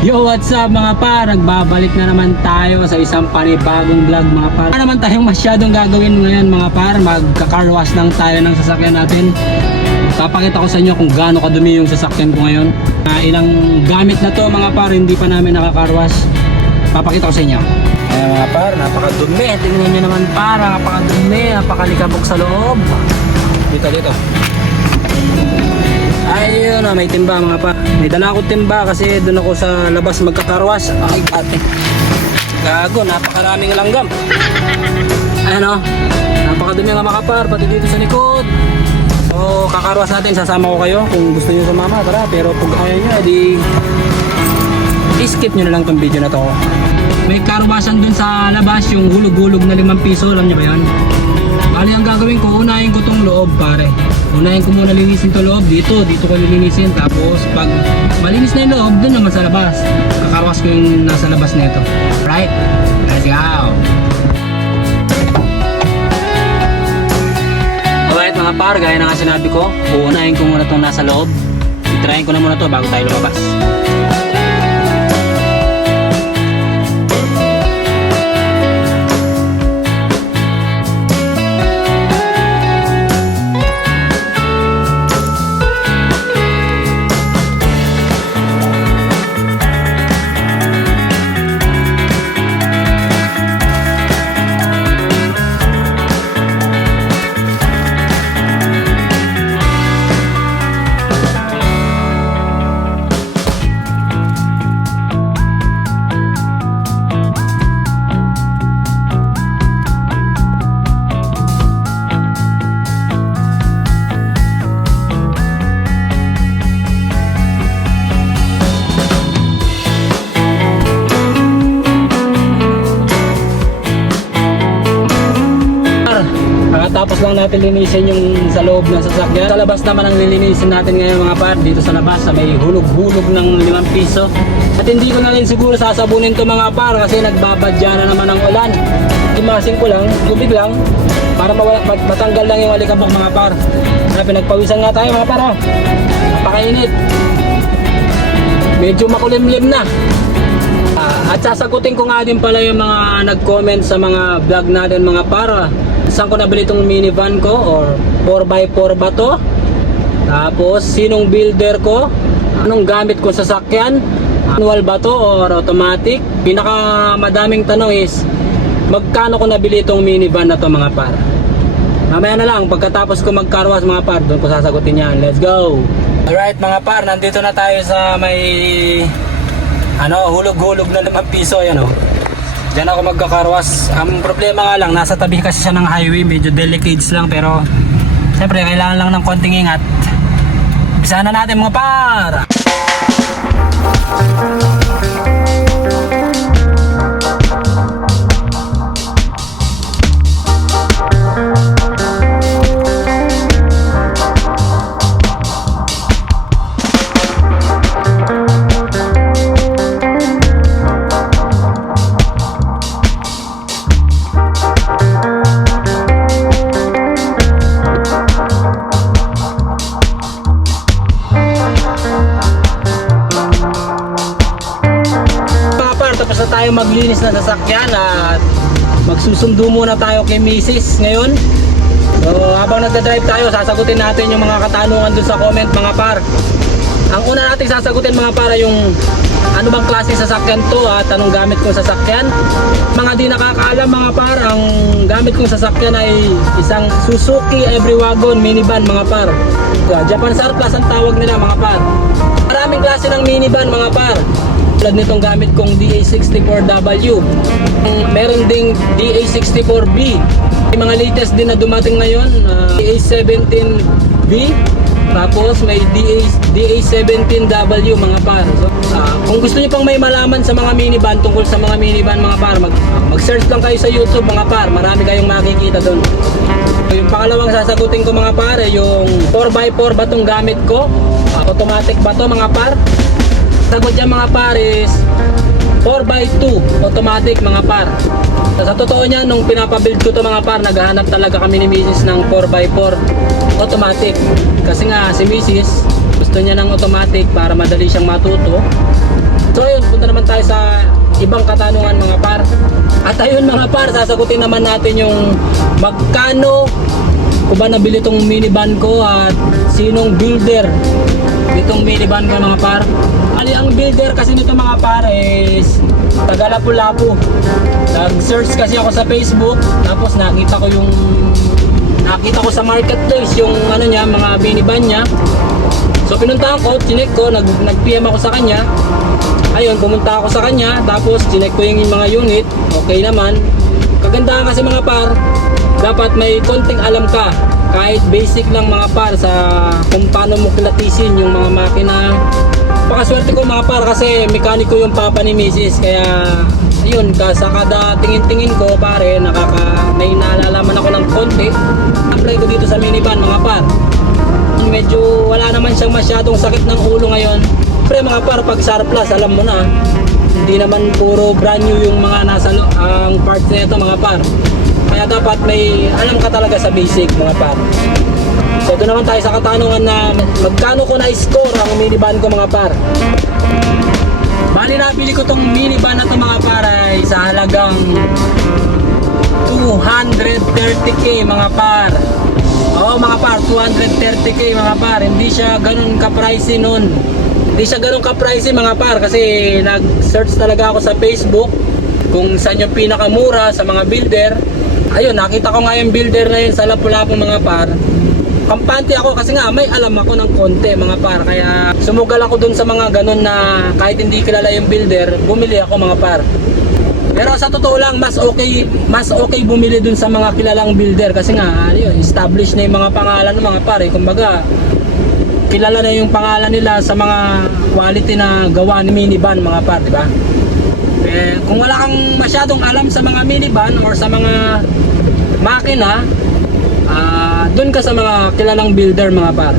Yo, what's up mga par? Nagbabalik na naman tayo sa isang panibagong vlog mga par. Wala naman tayong masyadong gagawin ngayon mga par. Magka-car wash lang tayo ng sasakyan natin. Papakita ko sa inyo kung gaano kadumi yung sasakyan ko ngayon. Ah, ilang gamit na to mga par, hindi pa namin nakaka-car wash. Papakita ko sa inyo. Ayan mga par, napakadumi. Tingnan nyo naman par, napakadumi, napakalikabok sa loob. Dito, dito. Ayun na, may timba mga pa. May dala akong timba kasi doon ako sa labas magkakarwas. Ay, ate. Gago, napakaraming langgam. Ayan o. Napakadumi nga makapar, pati dito sa likod. So, kakarwas natin, sasama ko kayo. Kung gusto nyo sumama, tara. Pero pag ayaw nyo, edi... I-skip nyo na lang tong video na to. May karwasan dun sa labas, yung hulog-hulog na 5 piso. Alam nyo ba yan? Bali ang gagawin ko, unahin ko tong loob pare. Unahin ko muna linisin to loob dito, dito ko lilinisin. Tapos pag malinis na yung loob, dun naman sa labas. Kakarwas ko yung nasa labas nito. Right? Let's go! Alright mga par, gaya na nga sinabi ko, uunahin ko muna tong nasa loob. Itrayin ko na muna to bago tayo lumabas. Pagkatapos lang natin linisin yung sa loob ng sasakyan. Sa labas naman ang lilinisin natin ngayon mga par. Dito sa labas may hulog-hulog ng 5 piso. At hindi ko na rin siguro sasabunin to mga par kasi nagbabadya na naman ang ulan. Imasing ko lang, tubig lang para mawala, mat- matanggal lang yung alikabok mga par. Kaya pinagpawisan nga tayo mga par. oh. Napakainit. Medyo makulimlim na. Ah, at sasagutin ko nga din pala yung mga nag-comment sa mga vlog natin mga para. Saan ko nabili itong minivan ko or 4x4 ba to? Tapos sinong builder ko? Anong gamit ko sa sakyan? Manual ba to or automatic? Pinaka madaming tanong is magkano ko nabili itong minivan na to mga par? Mamaya na lang, pagkatapos ko magkarwas mga par, doon ko sasagutin yan. Let's go! Alright mga par, nandito na tayo sa may ano, hulog-hulog na 5 piso, yan o. Diyan ako magkakarwas. Ang problema nga lang, nasa tabi kasi siya ng highway, medyo delicates lang, pero siyempre, kailangan lang ng konting ingat. Bisa na natin mga par! Tayo maglinis ng sasakyan at magsusundo muna tayo kay Mrs. ngayon. So habang nagda-drive tayo, sasagutin natin yung mga katanungan dun sa comment mga par. Ang una natin sasagutin mga para yung ano bang klase sasakyan to at anong gamit kong sasakyan. Mga di nakakaalam mga par, ang gamit kong sasakyan ay isang Suzuki Every Wagon minivan mga par. Japan Surplus ang tawag nila mga par. Maraming klase ng minivan mga par. Tulad nitong gamit kong DA64W. Mm, Meron ding DA64B. May mga latest din na dumating ngayon, ah, DA17B. Tapos may DA, DA17W mga par. So, ah, kung gusto niyo pang may malaman sa mga minivan tungkol sa mga minivan mga par, mag, mag-search lang kayo sa YouTube mga par. Marami kayong makikita doon. Yung pangalawang sasagutin ko mga pare, yung 4x4 ba tong gamit ko? Ah, automatic ba to mga par? Sagot dyan mga pares, 4x2 automatic mga par. Sa totoo niya, nung pinapabuild ko to mga par, naghahanap talaga kami ni Mrs. ng 4x4 automatic. Kasi nga si Mrs. gusto niya ng automatic para madali siyang matuto. So yun, tayo sa ibang katanungan mga par. At ayun mga par, sasagutin naman natin yung magkano ko ba nabili tong minivan ko at sinong builder nitong minivan ko mga par. Ali ang builder kasi nito mga par is taga Lapu-Lapu. Nag-search kasi ako sa Facebook tapos nakita ko yung nakita ko sa marketplace yung ano niya, mga minivan niya. So pinuntahan ko, chinek ko, nag, nag-PM ako sa kanya. Ayun, pumunta ako sa kanya, tapos chinek ko yung mga unit, okay naman. Kagandahan kasi mga par, dapat may konting alam ka. Kahit basic lang mga par sa kung paano mo kilatisin yung mga makina. Pakaswerte ko mga par kasi mekaniko yung papa ni Mrs. Kaya ayun, ka sa kada tingin-tingin ko pare, nakaka, may naalalaman ako ng konti. Apply ko dito sa minivan mga par medyo wala naman siyang masyadong sakit ng ulo ngayon. Pre mga par, pag surplus, alam mo na, hindi naman puro brand new yung mga nasa ang parts nito mga par. Kaya dapat may alam ka talaga sa basic mga par. Doon naman tayo sa katanungan na magkano ko na-score ang minivan ko mga par. Bali nabili ko tong minivan na to mga par ay sa halagang 230k mga par. Oo mga par, 230k mga par. Hindi siya ganun ka-pricey nun. Hindi siya ganun ka-pricey mga par kasi nag-search talaga ako sa Facebook kung saan yung pinakamura sa mga builder. Ayun, nakita ko nga yung builder na yun sa Lapu-Lapu mga par. Kampante ako kasi nga may alam ako ng konti mga par. Kaya sumugal ako dun sa mga ganun na kahit hindi kilala yung builder, bumili ako mga par. Pero sa totoo lang, mas okay, mas okay bumili dun sa mga kilalang builder kasi nga, ano yun, established na yung mga pangalan ng mga pare. Kumbaga, kilala na yung pangalan nila sa mga quality na gawa ni minivan mga par, di ba? Eh, kung wala kang masyadong alam sa mga minivan or sa mga makina, doon ka sa mga kilalang builder mga par.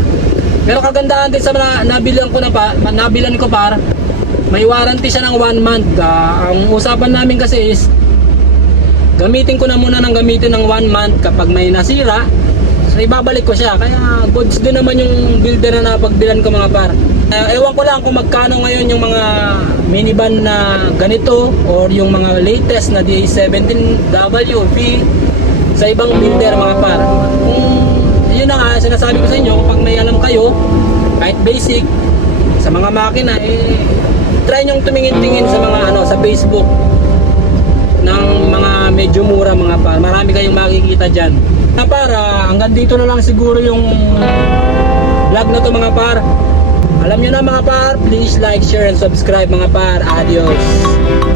Pero kagandahan din sa mga nabilan ko na pa, nabilan ko par, may warranty siya ng 1 month. Ah, ang usapan namin kasi is gamitin ko na muna ng gamitin ng 1 month kapag may nasira. So ibabalik ko siya. Kaya goods din naman yung builder na napagbilan ko mga par. Eh, ewan ko lang kung magkano ngayon yung mga minivan na ganito or yung mga latest na DA17WV sa ibang builder mga par. Sinasabi ko sa inyo, kapag may alam kayo, kahit basic, sa mga makina, eh, try nyong tumingin-tingin sa mga ano, sa Facebook ng mga medyo mura mga par. Marami kayong makikita dyan. Na para, hanggang dito na lang siguro yung vlog na to mga par. Alam nyo na mga par, please like, share, and subscribe mga par. Adios!